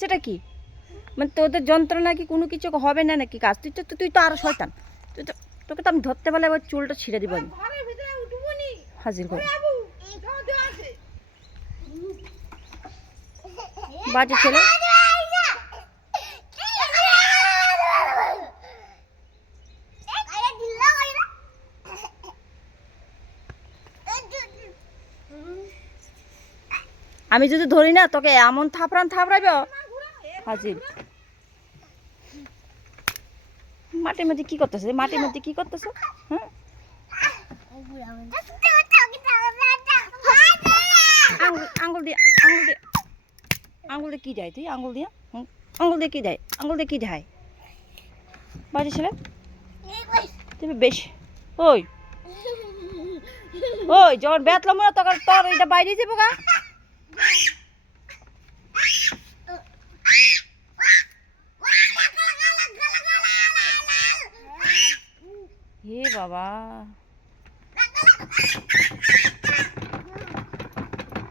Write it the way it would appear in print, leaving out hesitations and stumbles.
সেটা কি মানে তোদের যন্ত্রণা কি কোনো কিছু হবে না নাকি কাজ? তুই তো আরো শয়তান। তোকে তো আমি ধরতে পারলে এবার চুলটা ছিঁড়ে দিব আমি হাজির করে। বাজে ছেলে। আমি যদি ধরি না তোকে এমন থাপড়াইব হাজির। মাটির মধ্যে কি করতেছ? মাটির মধ্যে কি করতেছ? হ্যাঁ আঙুল দিয়ে কি দেয়? তুই আঙুল দিয়ে কি দেয়? আঙুল দিয়ে কি দেয়? বাজে ছেলে তুমি বেশ। ওই যখন বেতলাম না তখন তোর এটা বাইরে যাবো গা। হে বাবা